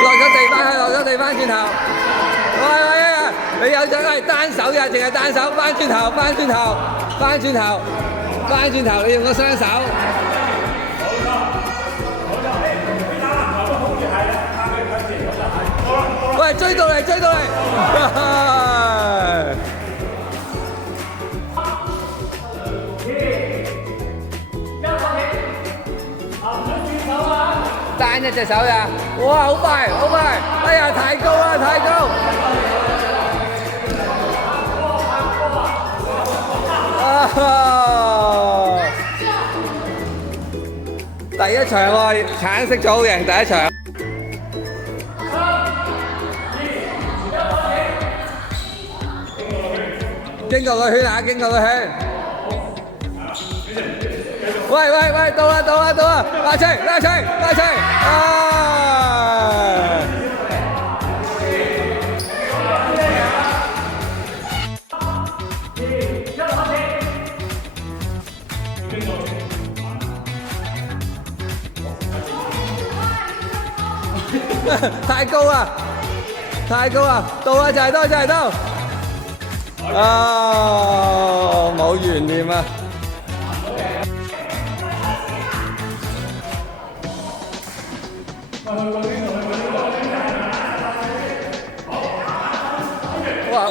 落咗地翻去，落咗地翻轉頭。喂，你有隻係單手嘅，淨係單手，翻轉頭，翻轉頭，翻轉頭，翻轉頭，你用個雙手。喂，追到嚟，追到嚟！單一隻手呀！哇，好快，好快！哎呀，太高啦，太高！第一場喎，橙色組贏第一場。經過個圈啊！經過個圈。喂喂喂，到啦到啦到啦！拉出拉出拉出！太高啦！太高啦！到啦就係到就係到！冇懸念啊！哇！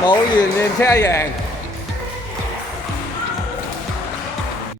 冇懸念車贏。